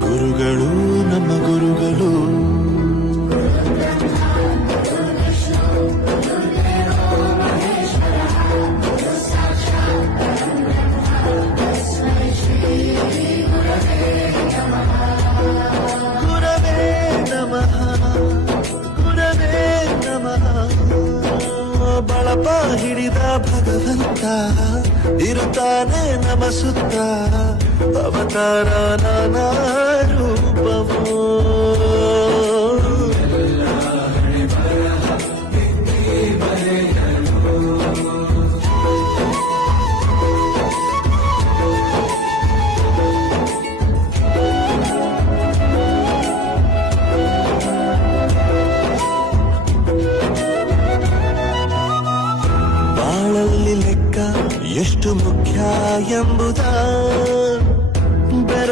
ಗುರುಗಳು ನಮ್ಮ ಗುರುಗಳು. ಗುರವೇ ನಮಃ ಗುರವೇ ನಮಃ. ಬಳಪ ಹಿಡಿದ ಭಗವಂತ ಇರುತ್ತಾನೆ ನಮ ಸುತ್ತ. ಅವತಾರ ನಾನಾ ರೂಪವೋ. ಬಾಳಲ್ಲಿ ಲೆಕ್ಕ ಎಷ್ಟು ಮುಖ್ಯ ಎಂಬುದ